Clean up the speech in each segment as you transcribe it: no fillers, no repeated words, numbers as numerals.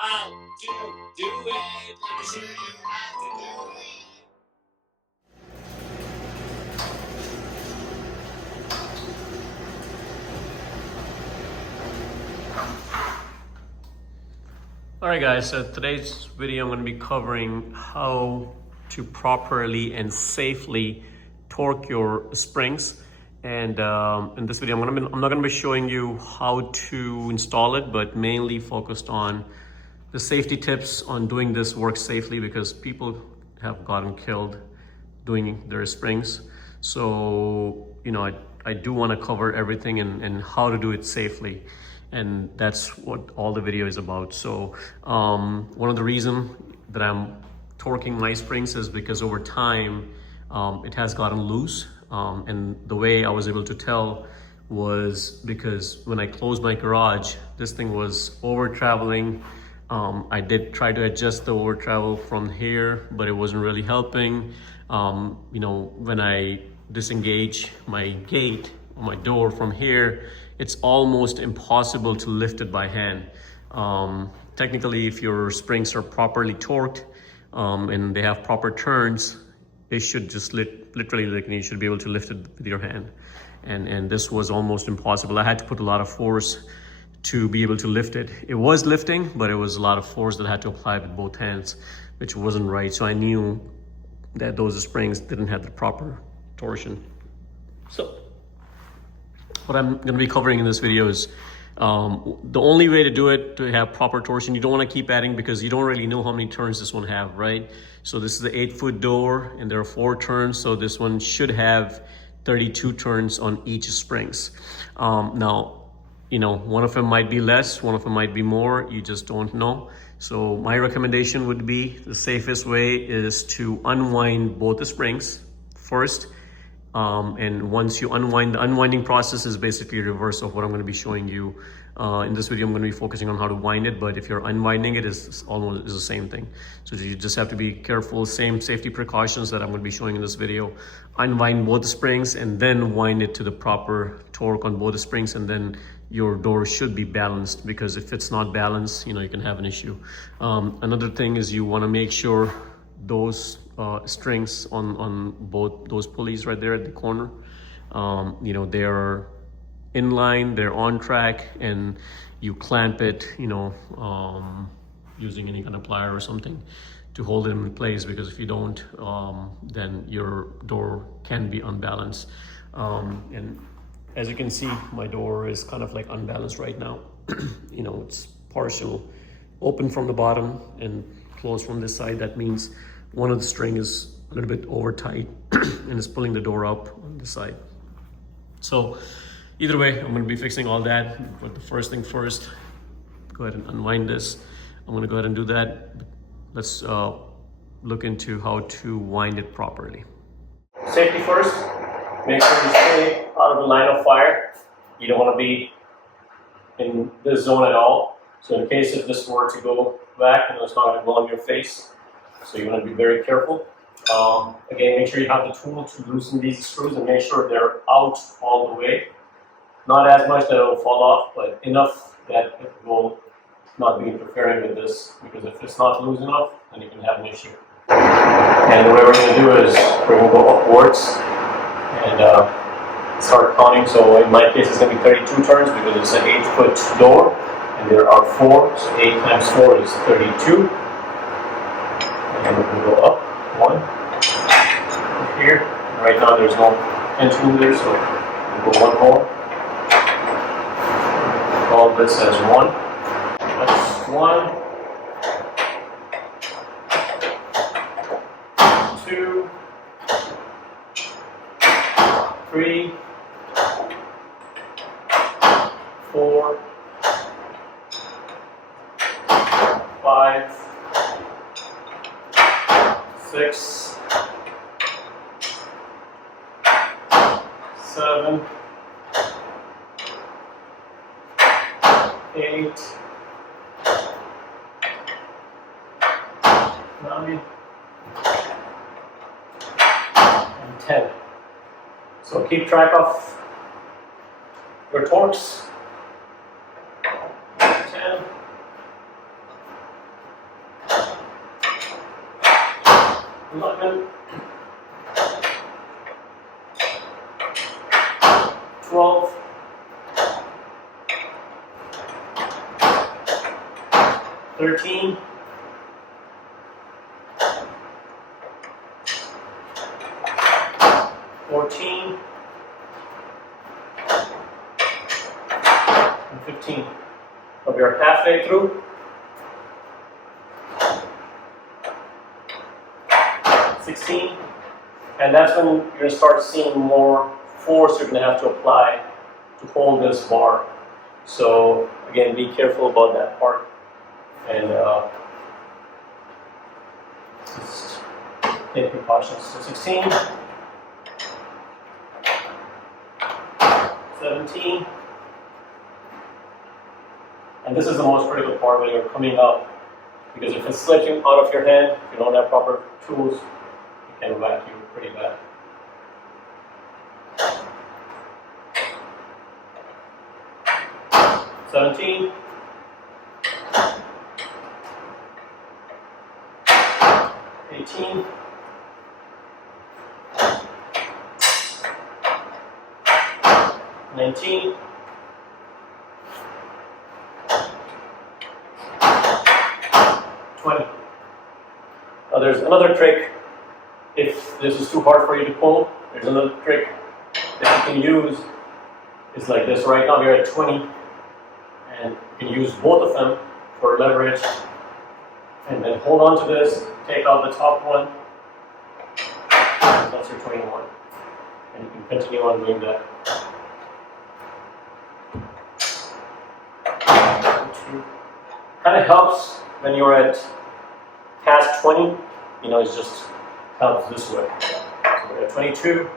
how to do it. Let me show you how to do it. Alright guys, so today's video I'm going to be covering how to properly and safely torque your springs. And in this video I'm not going to be showing you how to install it, but mainly focused on the safety tips on doing this work safely, because people have gotten killed doing their springs. So, you know, I do want to cover everything and how to do it safely. And that's what all the video is about. So one of the reasons that I'm torquing my springs is because over time it has gotten loose. And the way I was able to tell was because when I closed my garage, this thing was over traveling. I did try to adjust the over travel from here, but it wasn't really helping. You know, when I disengage my gate, my door from here, it's almost impossible to lift it by hand. Technically, if your springs are properly torqued and they have proper turns, it should just literally, like, you should be able to lift it with your hand. And this was almost impossible. I had to put a lot of force to be able to lift it. It was lifting, but it was a lot of force that I had to apply with both hands, which wasn't right. So I knew that those springs didn't have the proper torsion. So what I'm going to be covering in this video is the only way to do it to have proper torsion. You don't want to keep adding because you don't really know how many turns this one have, right? So this is the 8-foot door and there are 4 turns. So this one should have 32 turns on each springs. Now, you know, one of them might be less, one of them might be more, you just don't know. So my recommendation would be, the safest way is to unwind both the springs first. And once you unwind, the unwinding process is basically a reverse of what I'm going to be showing you. In this video, I'm going to be focusing on how to wind it, but if you're unwinding it, it's almost the same thing. So you just have to be careful, same safety precautions that I'm going to be showing in this video. Unwind both the springs and then wind it to the proper torque on both the springs, and then your door should be balanced, because if it's not balanced, you know, you can have an issue. Another thing is you want to make sure those strings on both those pulleys right there at the corner, you know, they're in line, they're on track, and you clamp it, you know, using any kind of plier or something to hold it in place, because if you don't, then your door can be unbalanced. And as you can see, my door is kind of like unbalanced right now. You know, it's partial open from the bottom and closed from this side. That means one of the string is a little bit over tight and is pulling the door up on this side. So either way, I'm going to be fixing all that. But the first thing first, go ahead and unwind this. I'm going to go ahead and do that. Let's look into how to wind it properly. Safety first. Make sure you stay out of the line of fire. You don't want to be in this zone at all. So in case if this were to go back, and it's not going to go on your face. So you want to be very careful. Again, make sure you have the tool to loosen these screws and make sure they're out all the way. Not as much that it will fall off, but enough that it will not be interfering with this, because if it's not loose enough, then you can have an issue. And the way we're going to do is we're going to go upwards and start counting. So in my case, it's going to be 32 turns because it's an 8-foot door and there are 4. So 8 times 4 is 32. And we're going to go up 1 here. Right now there's no tension there, so we'll go 1 more. Call this as 1. That's 1, 2, 3, 4, 5, 6, 7, 8, 9, and 10. So keep track of your torques. 10, 11, 12, 13, 14, and 15. So we are halfway through. 16, and that's when you're going to start seeing more force you're going to have to apply to hold this bar. So again, be careful about that part, and just take precautions. So 16, 17, and this is the most critical part when you're coming up, because if it's slipping out of your hand, if you don't have proper tools, it can whack you pretty bad. $17, 18, 19, 20. Now there's another trick. If this is too hard for you to pull, there's another trick that you can use. It's like this. Right now we're at 20, and you can use both of them for leverage, and then hold on to this, take out the top one, and that's your 21. And you can continue on doing that. Kind of helps when you're at past 20, you know, it just helps this way. So we're at 22,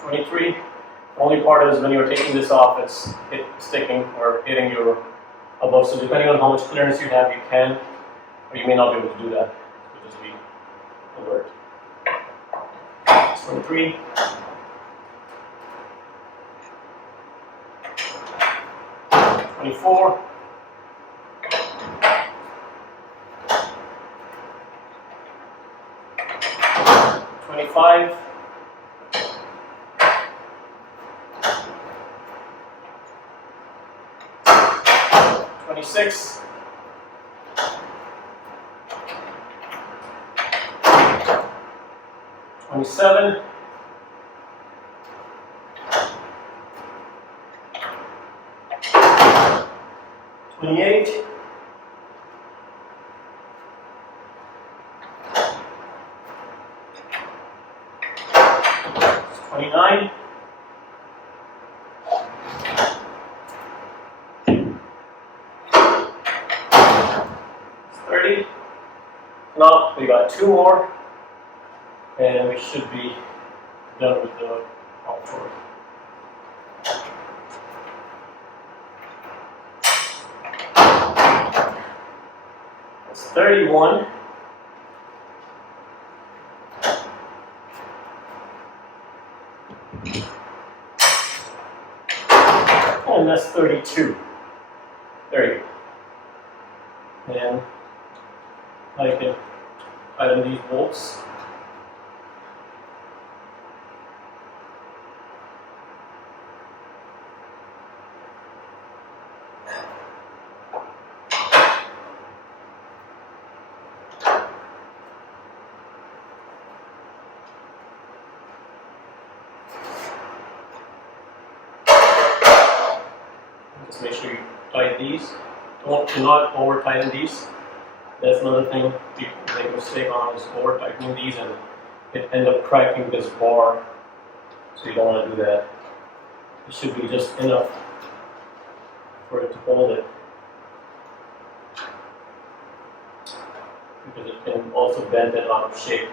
23. The only part is when you're taking this off, it's sticking or hitting your above. So depending on how much clearance you have, you can, or you may not be able to do that. So just be alert. 23. 24, 25, 26, 27, 28, 29, 30. Now we got two more, and we should be done with the outdoor. That's 31. And that's 32. There you go. And I can tighten these bolts. Just make sure you tighten these. Do not over tighten these. That's another thing people make a mistake on, is over tightening these and it end up cracking this bar. So you don't want to do that. It should be just enough for it to hold it, because it can also bend it out of shape.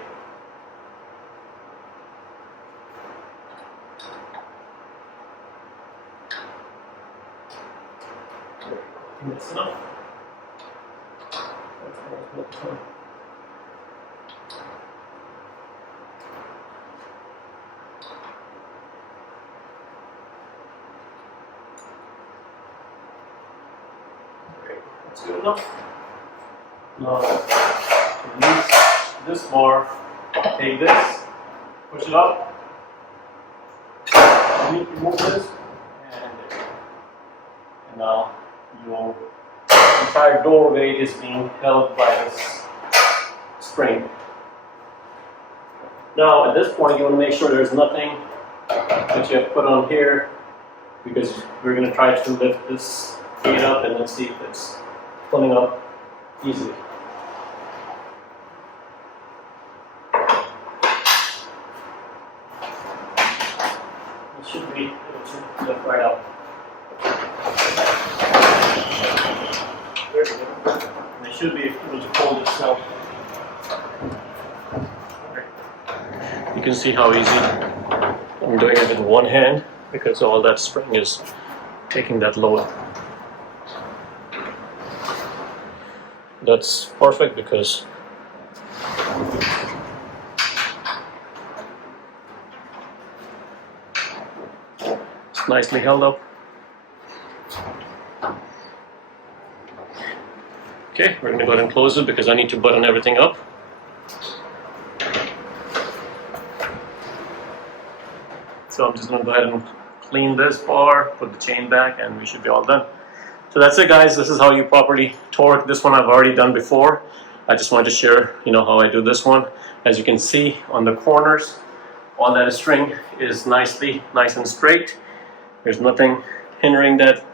I think that's enough. Great, that's good enough. Now, to release this bar, take this, push it up, remove this, and now your entire door weight is being held by this spring. Now at this point you want to make sure there's nothing that you have put on here, because we're going to try to lift this gate up and then see if it's pulling up easily. It should be able to lift right up. There we go. And it should be able to hold itself. You can see how easy I'm doing it with one hand, because all that spring is taking that load. That's perfect because it's nicely held up. Okay, we're going to go ahead and close it because I need to button everything up. So I'm just going to go ahead and clean this bar, put the chain back, and we should be all done. So that's it, guys. This is how you properly torque. This one I've already done before. I just wanted to share, how I do this one. As you can see on the corners, all that string is nice and straight. There's nothing hindering that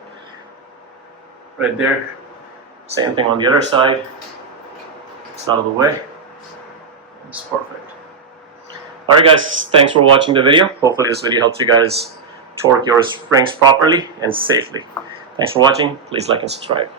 right there. Same thing on the other side. It's out of the way. It's perfect. Alright guys, thanks for watching the video. Hopefully this video helps you guys torque your springs properly and safely. Thanks for watching. Please like and subscribe.